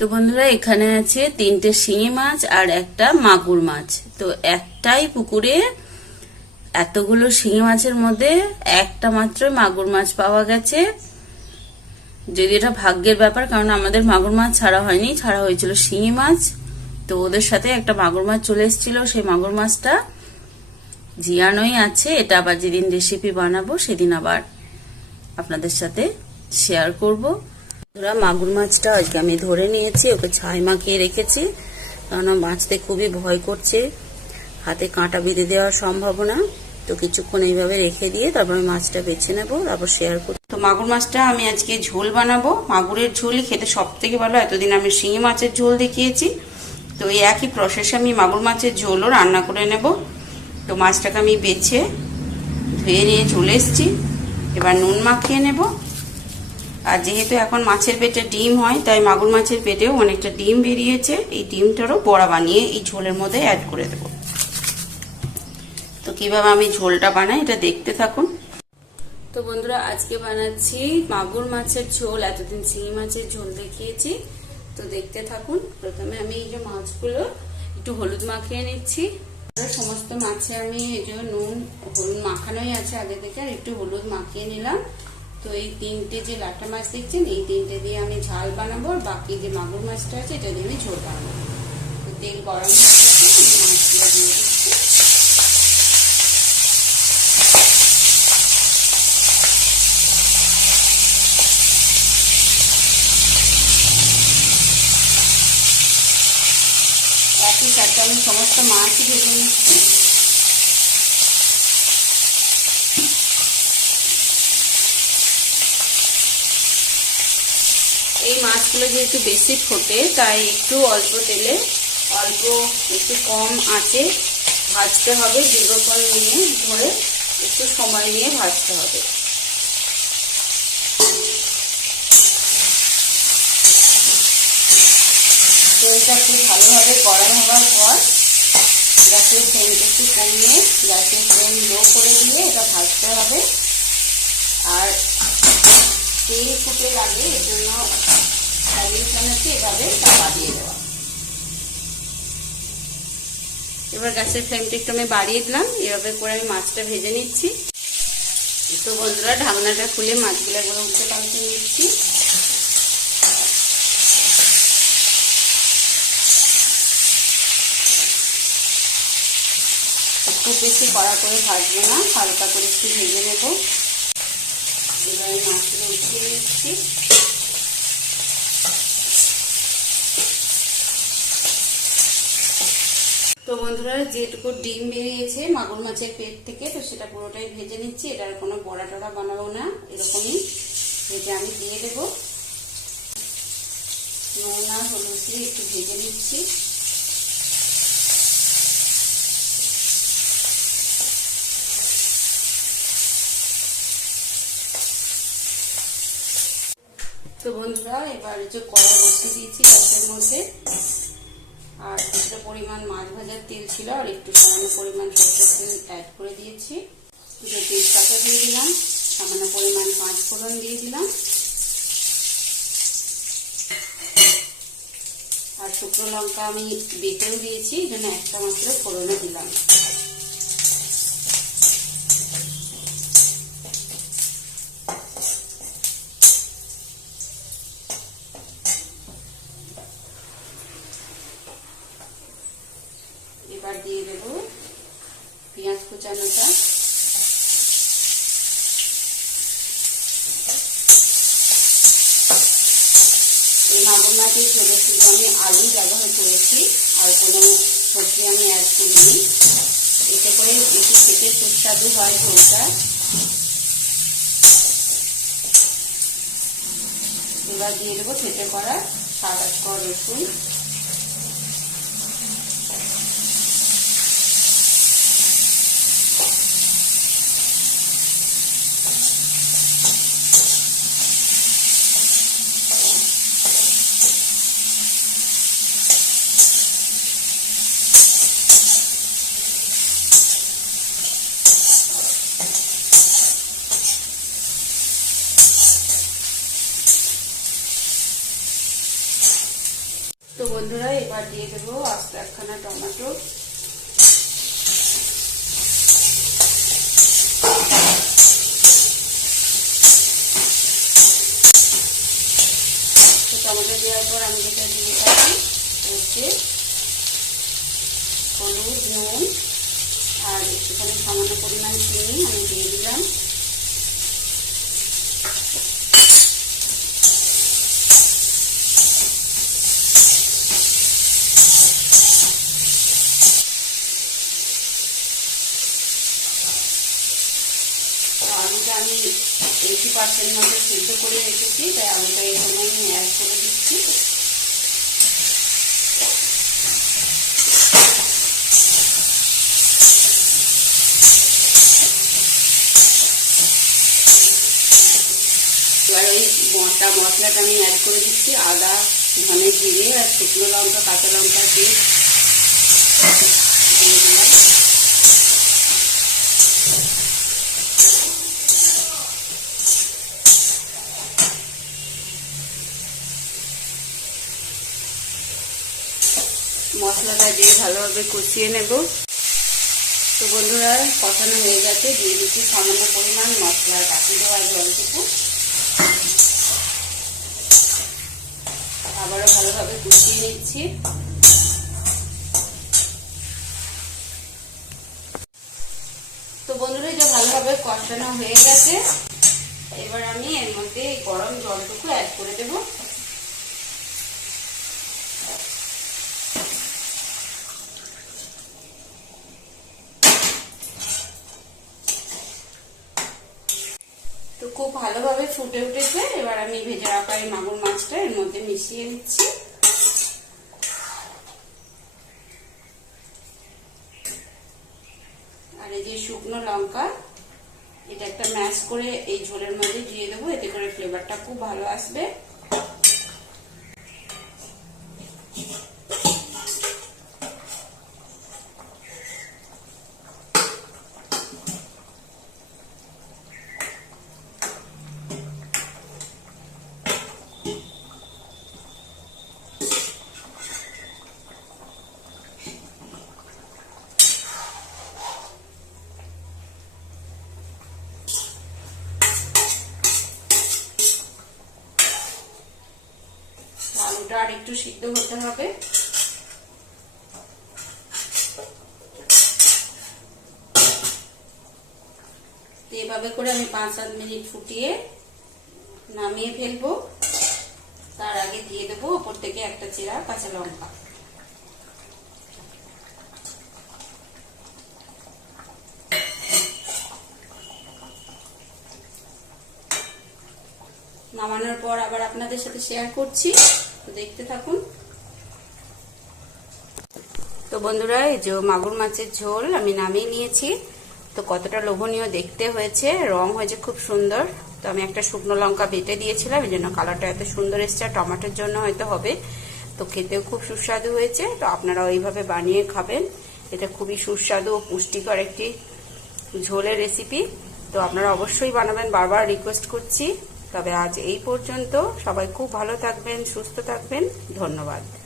তো বন্ধুরা, এখানে আছে তিনটে শিঙি মাছ আর একটা মাগুর মাছ। তো একটাই পুকুরে এতগুলো শিঙি মাছের মধ্যে একটা মাত্র মাগুর মাছ পাওয়া গেছে। যদি এটা ভাগ্যের ব্যাপার, কারণ আমাদের মাগুর মাছ ছাড়া হয়নি, ছাড়া হয়েছিল শিঙি মাছ। তো ওদের সাথে একটা মাগুর মাছ চলে এসেছিল, সেই মাগুর মাছটা জিয়ানোই আছে। এটা আবার যেদিন রেসিপি বানাবো, সেদিন আবার আপনাদের সাথে শেয়ার করব। ধরা মাগুর মাছটা আজকে আমি ধরে নিয়েছি, ওকে ছাই মাখিয়ে রেখেছি। কেননা মাছতে খুবই ভয় করছে। হাতে কাঁটা বেঁধে দেওয়ার সম্ভাবনা। তো কিছুক্ষণ এইভাবে রেখে দিয়ে তারপর আমি মাছটা বেছে নেব, তারপর শেয়ার করব তো মাগুর মাছটা আমি আজকে ঝোল বানাবো। মাগুরের ঝোলই খেতে সব থেকে ভালো, এতদিন আমি শিঙি মাছের ঝোল দেখিয়েছি। তো এই একই প্রসেসে আমি মাগুর মাছের ঝোলও রান্না করে নেব। তো মাছটাকে আমি বেছে ধুয়ে নিয়ে চলে এসেছি। এবার নুন মাখিয়ে নেব। আর যেহেতু এখন মাছের পেটে ডিম হয়, তাই মাগুর মাছের পেটেও অনেকটা ডিম বেরিয়েছে। এই ডিমটারও বড়া বানিয়ে এই ঝোলের মধ্যে অ্যাড করে দেব। তো কীভাবে আমি ঝোলটা বানাই এটা দেখতে থাকুন। তো বন্ধুরা, আজকে বানাচ্ছি মাগুর মাছের ঝোল। এতদিন চিংড়ি মাছের ঝোল দেখিয়েছি। তো দেখতে থাকুন, প্রথমে আমি এই যে মাছগুলো একটু হলুদ মাখিয়ে নিচ্ছি। সমস্ত মাছে আমি এই যে নুন, হলুদ মাখানোই আছে আগে থেকে, আর একটু হলুদ মাখিয়ে নিলাম। তো এই তিনটে যে লাটা মাছ দেখছেন, এই তিনটে দিয়ে আমি ঝাল বানাবো বাকি যে মাগুর মাছটা আছে, এটা দিয়ে আমি ঝোল বানাবো। তো তেল গরম একই সাথে আমি সমস্ত মাছই ভেজে নিচ্ছি। এই মাছগুলো যেহেতু বেশি ফোটে, তাই একটু অল্প তেলে, অল্প একটু কম আঁচে ভাজতে হবে দীর্ঘক্ষণ নিয়ে ধরে একটু সময় নিয়ে ভাজতে হবে। তেলটা খুব ভালোভাবে গরম হওয়ার পর গ্যাসের ফ্লেমটা একটু কমিয়ে, গ্যাসের ফ্লেম লো করে দিয়ে এটা ভাজতে হবে। আর তেল ফুটে লাগে এর জন্য এভাবে চাপা দিয়ে এবার গ্যাসের ফ্লেমটা একটু আমি বাড়িয়ে দিলাম, এভাবে করে আমি মাছটা ভেজে নিচ্ছি। তো বন্ধুরা, ঢাকনাটা খুলে মাছগুলো একবার উঠতে পাল্টে নিচ্ছি। খুব বেশি কড়া করে ভাজবো না, হালকা করে একটু ভেজে নেব। এবারে মাছগুলো উঠিয়ে নিচ্ছি। তো বন্ধুরা, যেটুকু ডিম বেরিয়েছে মাগুর মাছের পেট থেকে, তো সেটা পুরোটাই ভেজে নিচ্ছি। এটার কোনো বড়া টড়া বানাবো না, এরকমই। ভেজে আমি দিয়ে দেব। নুন আর হলুদ দিয়ে একটু ভেজে নিচ্ছি। তো বন্ধুরা, এবার যে কড়া বসিয়ে দিয়েছি, গ্যাসের মধ্যে। আর কিছুটা পরিমাণ মাছ ভাজার তেল ছিল আর একটু সামান্য পরিমাণ সরষের তেল অ্যাড করে দিয়েছি। দুটো তেজপাতা দিয়ে দিলাম, সামান্য পরিমাণ পাঁচ ফোড়ন দিয়ে দিলাম। আর শুকনো লঙ্কা আমি বেটেও দিয়েছি জন্য একটা মাত্র ফোড়নও দিলাম। পেঁয়াজ এই মাগুর মাছের ঝোলে শুধু আমি আলু ব্যবহার করেছি, আর কোনো সবজি আমি অ্যাড করিনি। এতে করে বেশি খেতে সুস্বাদু হয় ঝোলটা। এবার দিয়ে দেবো থেতে করা সাত আট কর রসুন। বন্ধুরা এবার দিয়ে দেবো, আস্তে একখানা টমেটো। টমেটো দেওয়ার পর আমি যেটা দিয়ে থাকি হচ্ছে হলুদ, নুন, আর একটুখানি সামান্য পরিমাণ চিনি আমি দিয়ে দিলাম তো আলুটা আমি এইটি পার্সেন্ট মতো সিদ্ধ করে রেখেছি, তাই আলুটা সময় আমি অ্যাড করে দিচ্ছি। এবার ওই মোটা মশলাটা আমি অ্যাড করে দিচ্ছি, আদা, ধনে জিরে আর শুকনো লঙ্কা, কাঁচা লঙ্কা দিয়ে দিলাম। মশলাটা দিয়ে ভালোভাবে কষিয়ে নেব। তো বন্ধুরা, কষানো হয়ে গেছে। দিয়ে দিচ্ছি সামান্য পরিমাণ মশলা কাটি দেওয়া জলটুকু। আবারও ভালোভাবে কষিয়ে নিচ্ছি। তো বন্ধুরা, এটা ভালোভাবে কষানো হয়ে গেছে। এবার আমি এর মধ্যে গরম জলটুকু অ্যাড করে দেবো। খুব ভালোভাবে ফুটে উঠেছে। এবার আমি ভেজে রাখা এই মাগুর মাছটা এর মধ্যে মিশিয়ে নিচ্ছি আর এই যে শুকনো লঙ্কা, এটা একটা ম্যাশ করে এই ঝোলের মধ্যে দিয়ে দেবো, এতে করে ফ্লেভারটা খুব ভালো আসবে। আলুটা আর একটু সিদ্ধ হতে হবে। এভাবে করে আমি পাঁচ সাত মিনিট ফুটিয়ে নামিয়ে ফেলব। তার আগে দিয়ে দেবো ওপর থেকে একটা চেরা কাঁচা লঙ্কা। নামানোর পর আবার আপনাদের সাথে শেয়ার করছি। তো দেখতে থাকুন। তো বন্ধুরা, এই যে মাগুর মাছের ঝোল আমি নামিয়ে নিয়েছি। তো কতটা লোভনীয় দেখতে হয়েছে, রং হয়েছে খুব সুন্দর। তো আমি একটা শুকনো লঙ্কা বেটে দিয়েছিলাম, এই জন্য কালারটা এত সুন্দর এসছে, আর টমেটোর জন্য হয়তো হবে। তো খেতেও খুব সুস্বাদু হয়েছে, তো আপনারা ওইভাবে বানিয়ে খাবেন। এটা খুবই সুস্বাদু ও পুষ্টিকর একটি ঝোলের রেসিপি তো আপনারা অবশ্যই বানাবেন, বারবার রিকোয়েস্ট করছি। তবে আজ এই পর্যন্ত সবাই খুব ভালো থাকবেন সুস্থ থাকবেন। ধন্যবাদ।